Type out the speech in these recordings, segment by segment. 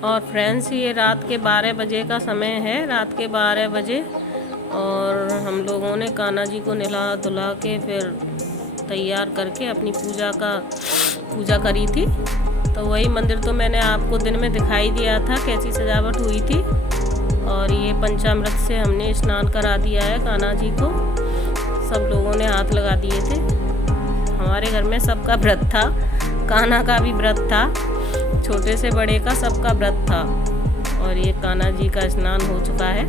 और फ्रेंड्स, ये रात के 12 बजे का समय है, रात के 12 बजे। और हम लोगों ने कान्हा जी को नहला धुला के फिर तैयार करके अपनी पूजा करी थी। तो वही मंदिर तो मैंने आपको दिन में दिखाई दिया था कैसी सजावट हुई थी। और ये पंचामृत से हमने स्नान करा दिया है कान्हा जी को। सब लोगों ने हाथ लगा दिए थे। हमारे घर में सबका व्रत था, कान्हा का भी व्रत था, छोटे से बड़े का सबका व्रत था। और ये कान्हा जी का स्नान हो चुका है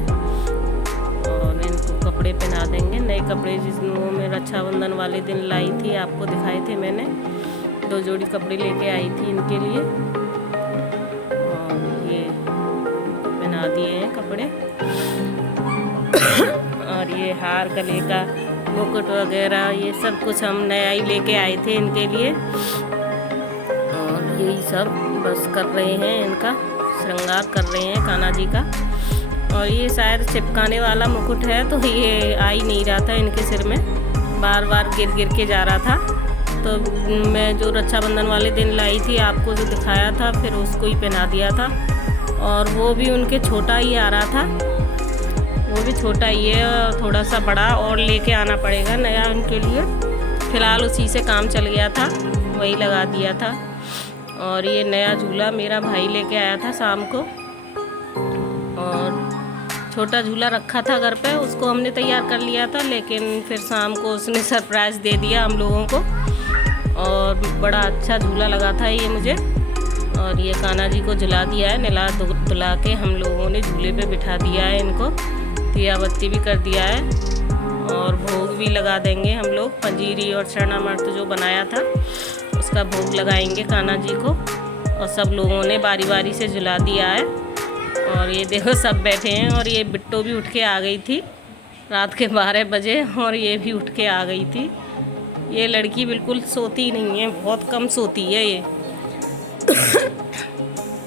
और इनको कपड़े पहना देंगे, नए कपड़े जिसमें मैं रक्षाबंधन वाले दिन लाई थी, आपको दिखाए थे मैंने। 2 जोड़ी कपड़े लेके आई थी इनके लिए और ये पहना दिए हैं कपड़े। और ये हार, गले का मुकुट वगैरह ये सब कुछ हम नया ही लेके आए थे इनके लिए। और यही सब बस कर रहे हैं, इनका श्रृंगार कर रहे हैं कान्हा जी का। और ये शायद चिपकाने वाला मुकुट है, तो ये आ ही नहीं रहा था इनके सिर में, बार बार गिर के जा रहा था। तो मैं जो रक्षाबंधन वाले दिन लाई थी आपको जो दिखाया था, फिर उसको ही पहना दिया था। और वो भी उनके छोटा ही आ रहा था, वो भी छोटा ही है, थोड़ा सा बड़ा और लेके आना पड़ेगा नया उनके लिए। फ़िलहाल उसी से काम चल गया था, वही लगा दिया था। और ये नया झूला मेरा भाई लेके आया था शाम को, और छोटा झूला रखा था घर पे, उसको हमने तैयार कर लिया था, लेकिन फिर शाम को उसने सरप्राइज़ दे दिया हम लोगों को। और बड़ा अच्छा झूला लगा था ये मुझे। और ये कान्हा जी को झुला दिया है, नहला धुला के हम लोगों ने झूले पे बिठा दिया है इनको, दिया बत्ती भी कर दिया है। और भोग भी लगा देंगे हम लोग, पंजीरी और चरणामृत जो बनाया था उसका भोग लगाएंगे कान्हा जी को। और सब लोगों ने बारी बारी से झुला दिया है। और ये देखो सब बैठे हैं। और ये बिट्टो भी उठ के आ गई थी रात के 12 बजे, और ये भी उठ के आ गई थी। ये लड़की बिल्कुल सोती नहीं है, बहुत कम सोती है ये।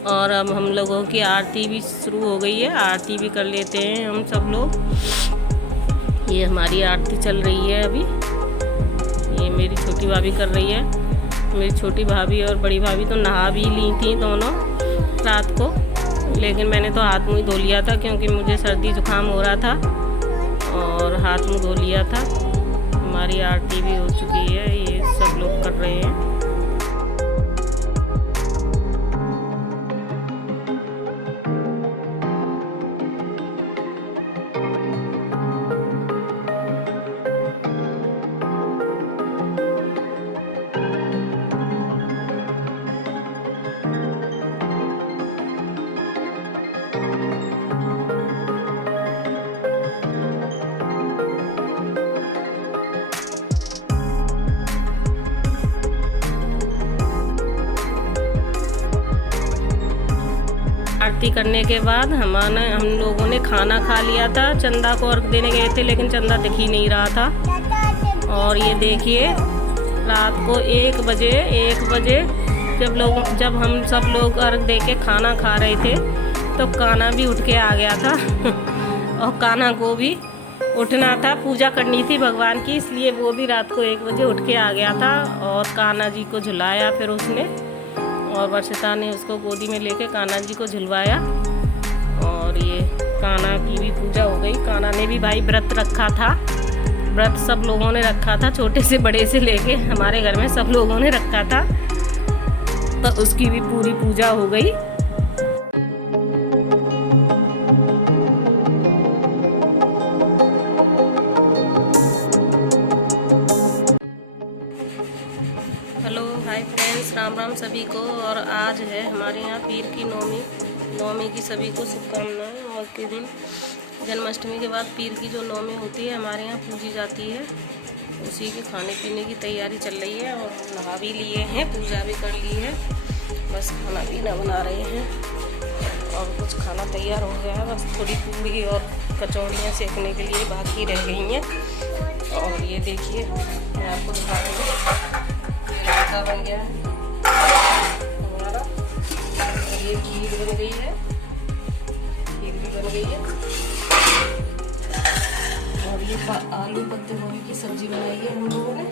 और अब हम लोगों की आरती भी शुरू हो गई है, आरती भी कर लेते हैं हम सब लोग। ये हमारी आरती चल रही है अभी, ये मेरी छोटी भाभी कर रही है। मेरी छोटी भाभी और बड़ी भाभी तो नहा भी ली थी दोनों रात को, लेकिन मैंने तो हाथ मुँह धो लिया था क्योंकि मुझे सर्दी जुकाम हो रहा था, और हाथ मुँह धो लिया था। हमारी आरती भी हो चुकी है, ये सब लोग कर रहे हैं। आरती करने के बाद हम लोगों ने खाना खा लिया था। चंदा को अर्घ देने गए थे, लेकिन चंदा दिख ही नहीं रहा था। और ये देखिए रात को 1 बजे जब हम सब लोग अर्घ दे के खाना खा रहे थे, तो कान्हा भी उठ के आ गया था। और कान्हा को भी उठना था, पूजा करनी थी भगवान की, इसलिए वो भी रात को 1 बजे उठ के आ गया था। और कान्हा जी को झुलाया फिर उसने, और वर्षिता ने उसको गोदी में लेके कान्हा जी को झुलवाया। और ये कान्हा की भी पूजा हो गई। कान्हा ने भी भाई व्रत रखा था, व्रत सब लोगों ने रखा था, छोटे से बड़े से लेके हमारे घर में सब लोगों ने रखा था, तो उसकी भी पूरी पूजा हो गई। Hello hi friends, Ram Ram सभी को। और आज है हमारे यहाँ पीर की नौमी की सभी को शुभकामनाएं। और के दिन जन्माष्टमी के बाद पीर की जो नौमी होती है हमारे यहाँ पूजी जाती है, उसी के खाने पीने की तैयारी चल रही है। और नहा भी लिए हैं, पूजा भी कर ली है, बस खाना पीना बना रहे हैं। और कुछ खाना तैयार हो गया है, बस थोड़ी पूड़ी और कचौड़ियाँ सेकने के लिए बाकी रह गई हैं। और ये देखिए मैं आपको दिखा रही हूँ, बन गया है हमारा। और ये खीर बन गई है, खीर भी बन गई है। और ये आलू पत्ते गोभी की सब्जी बनाई है हम लोगों ने।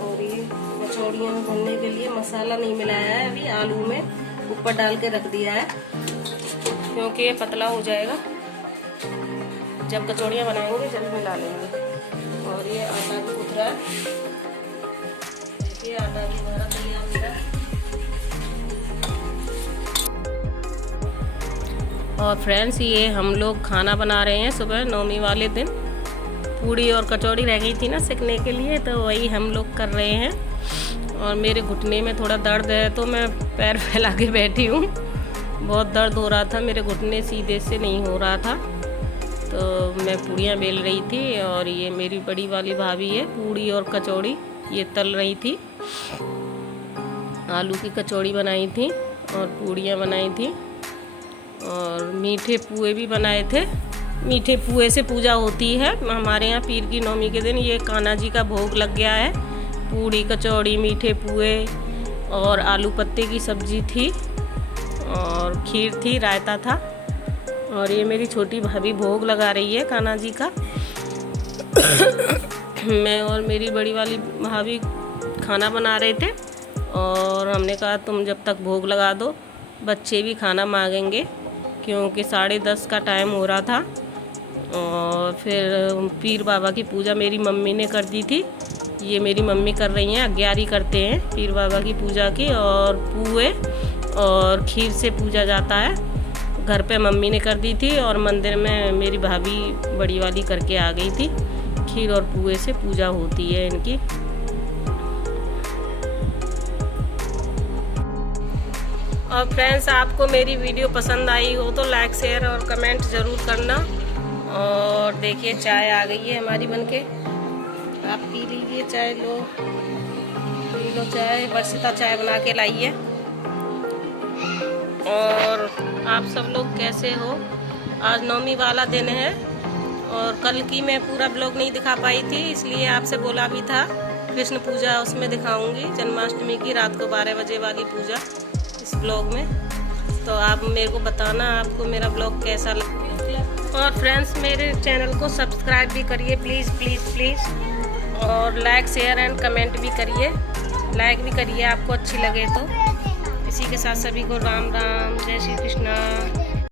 और ये कचौड़ियों में भूनने के लिए मसाला नहीं मिलाया है अभी, आलू में ऊपर डाल के रख दिया है क्योंकि ये पतला हो जाएगा। जब कचौड़ियाँ बनाएंगे जब मिला लेंगे। और ये आटा भी गूंथ रहा है, देखिए आटा भी हमारा तैयार हो रहा है। और फ्रेंड्स, ये हम लोग खाना बना रहे हैं सुबह नवमी वाले दिन। पूड़ी और कचौड़ी रह गई थी ना सेकने के लिए, तो वही हम लोग कर रहे हैं। और मेरे घुटने में थोड़ा दर्द है तो मैं पैर फैला के बैठी हूँ। बहुत दर्द हो रहा था, मेरे घुटने सीधे से नहीं हो रहा था, तो मैं पूड़ियाँ बेल रही थी। और ये मेरी बड़ी वाली भाभी है, पूड़ी और कचौड़ी ये तल रही थी। आलू की कचौड़ी बनाई थी और पूड़ियाँ बनाई थी और मीठे पुए भी बनाए थे। मीठे पुए से पूजा होती है हमारे यहाँ पीर की नवमी के दिन। ये कान्हा जी का भोग लग गया है। पूड़ी कचौड़ी मीठे पुए और आलू पत्ते की सब्जी थी और खीर थी, रायता था। और ये मेरी छोटी भाभी भोग लगा रही है कान्हा जी का। मैं और मेरी बड़ी वाली भाभी खाना बना रहे थे और हमने कहा तुम जब तक भोग लगा दो, बच्चे भी खाना मांगेंगे, क्योंकि 10:30 का टाइम हो रहा था। और फिर पीर बाबा की पूजा मेरी मम्मी ने कर दी थी। ये मेरी मम्मी कर रही हैं, 11 करते हैं पीर बाबा की पूजा की। और पुए और खीर से पूजा जाता है। घर पे मम्मी ने कर दी थी और मंदिर में मेरी भाभी बड़ी वाली करके आ गई थी। खीर और पुए से पूजा होती है इनकी। और फ्रेंड्स, आपको मेरी वीडियो पसंद आई हो तो लाइक शेयर और कमेंट ज़रूर करना। और देखिए चाय आ गई है हमारी बनके, आप पी लीजिए चाय। लो पी लो चाय, वर्षिता चाय बना के लाई है। और आप सब लोग कैसे हो? आज नवमी वाला दिन है और कल की मैं पूरा ब्लॉग नहीं दिखा पाई थी, इसलिए आपसे बोला भी था कृष्ण पूजा उसमें दिखाऊंगी, जन्माष्टमी की रात को 12 बजे वाली पूजा इस ब्लॉग में। तो आप मेरे को बताना आपको मेरा ब्लॉग कैसा लगा। और फ्रेंड्स, मेरे चैनल को सब्सक्राइब भी करिए प्लीज़ प्लीज़ प्लीज़। और लाइक शेयर एंड कमेंट भी करिए, लाइक भी करिए आपको अच्छी लगे तो। इसी के साथ सभी को राम राम, जय श्री कृष्णा।